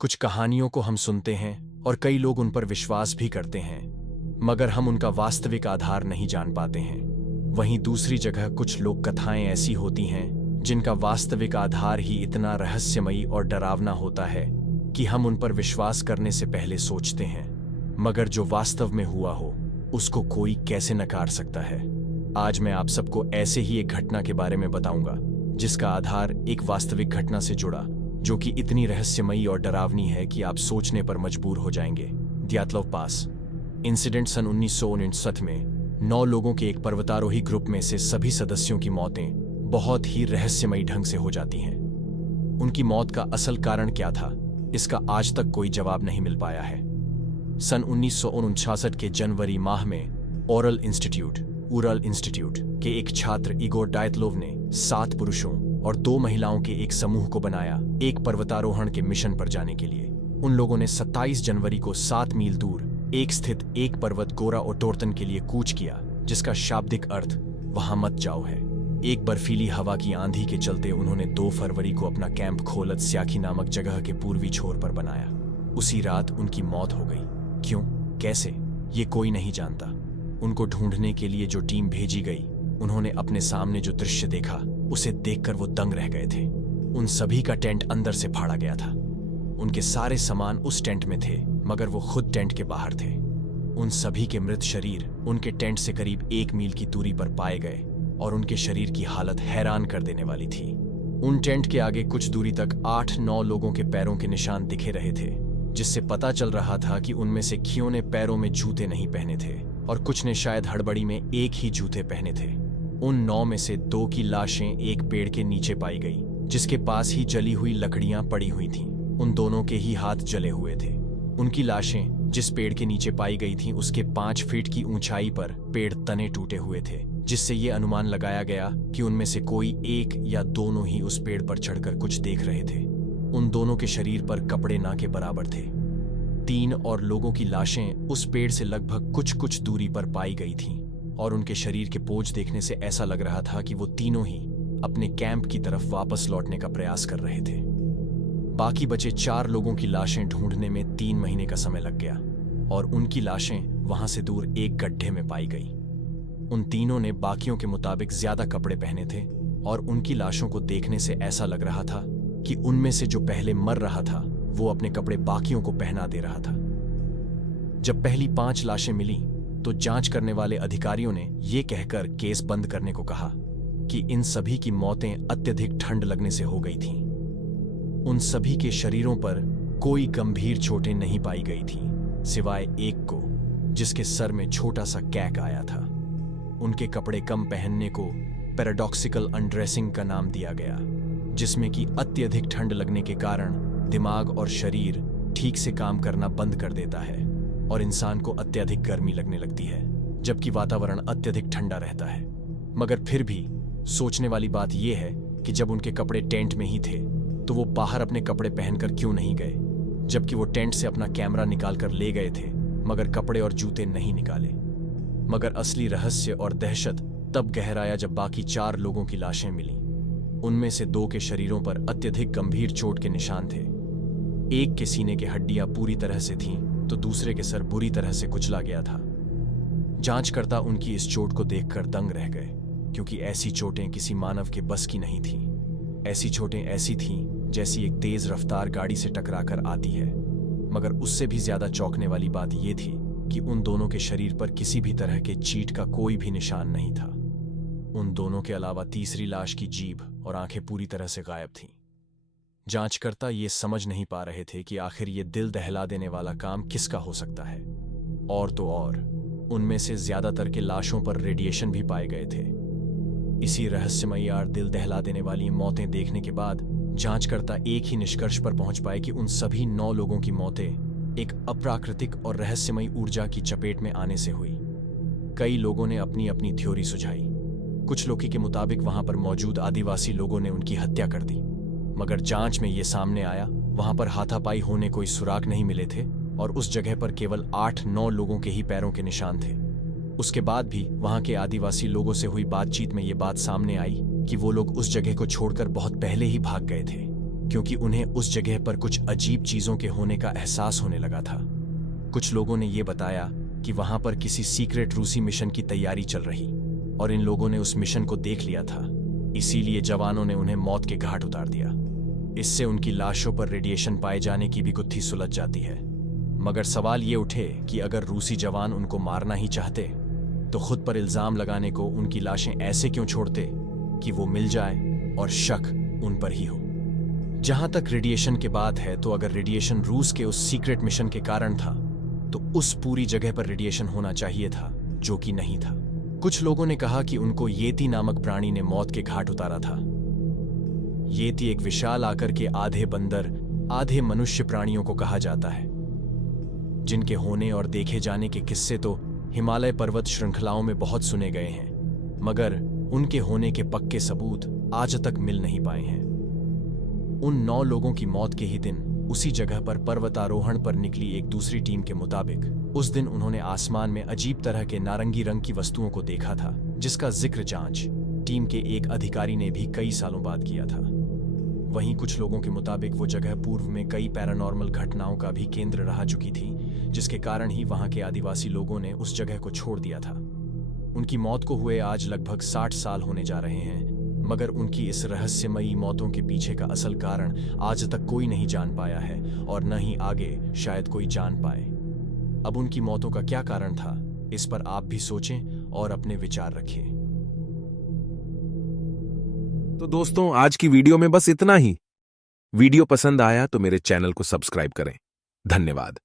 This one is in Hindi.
कुछ कहानियों को हम सुनते हैं और कई लोग उन पर विश्वास भी करते हैं, मगर हम उनका वास्तविक आधार नहीं जान पाते हैं। वहीं दूसरी जगह कुछ लोक कथाएं ऐसी होती हैं जिनका वास्तविक आधार ही इतना रहस्यमयी और डरावना होता है कि हम उन पर विश्वास करने से पहले सोचते हैं, मगर जो वास्तव में हुआ हो उसको कोई कैसे नकार सकता है। आज मैं आप सबको ऐसे ही एक घटना के बारे में बताऊंगा जिसका आधार एक वास्तविक घटना से जुड़ा, जो कि इतनी रहस्यमयी और डरावनी है कि आप सोचने पर मजबूर हो जाएंगे। दियातलव पास इंसिडेंट सन 1959 में 9 लोगों के एक पर्वतारोही ग्रुप में से सभी सदस्यों की मौतें बहुत ही रहस्यमयी ढंग से हो जाती हैं। उनकी मौत का असल कारण क्या था, इसका आज तक कोई जवाब नहीं मिल पाया है। सन 1959 के जनवरी माह में उरल इंस्टीट्यूट के एक छात्र इगोर डायतलोव ने 7 पुरुषों और 2 महिलाओं के एक समूह को बनाया एक पर्वतारोहण के मिशन पर जाने के लिए। उन लोगों ने 27 जनवरी को 7 मील दूर एक स्थित एक पर्वत गोरा ओटोर्तन के लिए कूच किया, जिसका शाब्दिक अर्थ वहां मत जाओ है। एक बर्फीली हवा की आंधी के चलते उन्होंने 2 फरवरी को अपना कैंप खोलत स्याखी नामक जगह के पूर्वी छोर पर बनाया। उसी रात उनकी मौत हो गई। क्यों, कैसे, ये कोई नहीं जानता। उनको ढूंढने के लिए जो टीम भेजी गई, उन्होंने अपने सामने जो दृश्य देखा उसे देखकर वो दंग रह गए थे। उन सभी का टेंट अंदर से फाड़ा गया था। उनके सारे सामान उस टेंट में थे, मगर वो खुद टेंट के बाहर थे। उन सभी के मृत शरीर उनके टेंट से करीब 1 मील की दूरी पर पाए गए और उनके शरीर की हालत हैरान कर देने वाली थी। उन टेंट के आगे कुछ दूरी तक 8-9 लोगों के पैरों के निशान दिखे रहे थे, जिससे पता चल रहा था कि उनमें से कियों ने पैरों में जूते नहीं पहने थे और कुछ ने शायद हड़बड़ी में एक ही जूते पहने थे। उन 9 में से 2 की लाशें एक पेड़ के नीचे पाई गई, जिसके पास ही जली हुई लकड़ियां पड़ी हुई थीं। उन दोनों के ही हाथ जले हुए थे। उनकी लाशें जिस पेड़ के नीचे पाई गई थीं, उसके 5 फीट की ऊंचाई पर पेड़ तने टूटे हुए थे, जिससे ये अनुमान लगाया गया कि उनमें से कोई एक या दोनों ही उस पेड़ पर चढ़कर कुछ देख रहे थे। उन दोनों के शरीर पर कपड़े ना के बराबर थे। 3 और लोगों की लाशें उस पेड़ से लगभग कुछ दूरी पर पाई गई थीं और उनके शरीर के पोंछ देखने से ऐसा लग रहा था कि वो तीनों ही अपने कैंप की तरफ वापस लौटने का प्रयास कर रहे थे। बाकी बचे 4 लोगों की लाशें ढूंढने में 3 महीने का समय लग गया और उनकी लाशें वहां से दूर एक गड्ढे में पाई गई। उन तीनों ने बाकियों के मुताबिक ज्यादा कपड़े पहने थे और उनकी लाशों को देखने से ऐसा लग रहा था कि उनमें से जो पहले मर रहा था वो अपने कपड़े बाकियों को पहना दे रहा था। जब पहली 5 लाशें मिली तो जांच करने वाले अधिकारियों ने यह कहकर केस बंद करने को कहा कि इन सभी की मौतें अत्यधिक ठंड लगने से हो गई थीं। उन सभी के शरीरों पर कोई गंभीर चोटें नहीं पाई गई थीं, सिवाय एक को जिसके सर में छोटा सा कैक आया था। उनके कपड़े कम पहनने को पैराडॉक्सिकल अनड्रेसिंग का नाम दिया गया, जिसमें कि अत्यधिक ठंड लगने के कारण दिमाग और शरीर ठीक से काम करना बंद कर देता है और इंसान को अत्यधिक गर्मी लगने लगती है, जबकि वातावरण अत्यधिक ठंडा रहता है। मगर फिर भी सोचने वाली बात यह है कि जब उनके कपड़े टेंट में ही थे तो वो बाहर अपने कपड़े पहनकर क्यों नहीं गए, जबकि वो टेंट से अपना कैमरा निकालकर ले गए थे मगर कपड़े और जूते नहीं निकाले। मगर असली रहस्य और दहशत तब गहराया जब बाकी 4 लोगों की लाशें मिली। उनमें से 2 के शरीरों पर अत्यधिक गंभीर चोट के निशान थे। एक के सीने की हड्डियां पूरी तरह से थीं तो दूसरे के सर बुरी तरह से कुचला गया था। जांचकर्ता उनकी इस चोट को देखकर दंग रह गए, क्योंकि ऐसी चोटें किसी मानव के बस की नहीं थीं। ऐसी चोटें ऐसी थीं जैसी एक तेज रफ्तार गाड़ी से टकराकर आती है। मगर उससे भी ज्यादा चौंकने वाली बात यह थी कि उन दोनों के शरीर पर किसी भी तरह के चीट का कोई भी निशान नहीं था। उन दोनों के अलावा तीसरी लाश की जीभ और आंखें पूरी तरह से गायब थीं। जांचकर्ता ये समझ नहीं पा रहे थे कि आखिर ये दिल दहला देने वाला काम किसका हो सकता है। और तो और उनमें से ज्यादातर के लाशों पर रेडिएशन भी पाए गए थे। इसी रहस्यमयी और दिल दहला देने वाली मौतें देखने के बाद जांचकर्ता एक ही निष्कर्ष पर पहुंच पाए कि उन सभी 9 लोगों की मौतें एक अप्राकृतिक और रहस्यमयी ऊर्जा की चपेट में आने से हुई। कई लोगों ने अपनी अपनी थ्योरी सुझाई। कुछ लोगों के मुताबिक वहां पर मौजूद आदिवासी लोगों ने उनकी हत्या कर दी, मगर जांच में यह सामने आया वहां पर हाथापाई होने कोई सुराग नहीं मिले थे और उस जगह पर केवल 8-9 लोगों के ही पैरों के निशान थे। उसके बाद भी वहां के आदिवासी लोगों से हुई बातचीत में ये बात सामने आई कि वो लोग उस जगह को छोड़कर बहुत पहले ही भाग गए थे। क्योंकि उन्हें उस जगह पर कुछ अजीब चीजों के होने का एहसास होने लगा था। कुछ लोगों ने यह बताया कि वहां पर किसी सीक्रेट रूसी मिशन की तैयारी चल रही और इन लोगों ने उस मिशन को देख लिया था, इसीलिए जवानों ने उन्हें मौत के घाट उतार दिया। इससे उनकी लाशों पर रेडिएशन पाए जाने की भी गुत्थी सुलझ जाती है। मगर सवाल ये उठे कि अगर रूसी जवान उनको मारना ही चाहते तो खुद पर इल्जाम लगाने को उनकी लाशें ऐसे क्यों छोड़ते कि वो मिल जाए और शक उन पर ही हो। जहां तक रेडिएशन की बात है, तो अगर रेडिएशन रूस के उस सीक्रेट मिशन के कारण था तो उस पूरी जगह पर रेडिएशन होना चाहिए था, जो कि नहीं था। कुछ लोगों ने कहा कि उनको येती नामक प्राणी ने मौत के घाट उतारा था। येती एक विशाल आकर के आधे बंदर आधे मनुष्य प्राणियों को कहा जाता है, जिनके होने और देखे जाने के किस्से तो हिमालय पर्वत श्रृंखलाओं में बहुत सुने गए हैं, मगर उनके होने के पक्के सबूत आज तक मिल नहीं पाए हैं। उन 9 लोगों की मौत के ही दिन उसी जगह पर पर्वतारोहण पर निकली एक दूसरी टीम के मुताबिक उस दिन उन्होंने आसमान में अजीब तरह के नारंगी रंग की वस्तुओं को देखा था, जिसका जिक्र जांच टीम के एक अधिकारी ने भी कई सालों बाद किया था। वहीं कुछ लोगों के मुताबिक वो जगह पूर्व में कई पैरानॉर्मल घटनाओं का भी केंद्र रहा चुकी थी, जिसके कारण ही वहां के आदिवासी लोगों ने उस जगह को छोड़ दिया था। उनकी मौत को हुए आज लगभग 60 साल होने जा रहे हैं, मगर उनकी इस रहस्यमयी मौतों के पीछे का असल कारण आज तक कोई नहीं जान पाया है और न ही आगे शायद कोई जान पाए। अब उनकी मौतों का क्या कारण था, इस पर आप भी सोचें और अपने विचार रखें। तो दोस्तों, आज की वीडियो में बस इतना ही। वीडियो पसंद आया तो मेरे चैनल को सब्सक्राइब करें। धन्यवाद।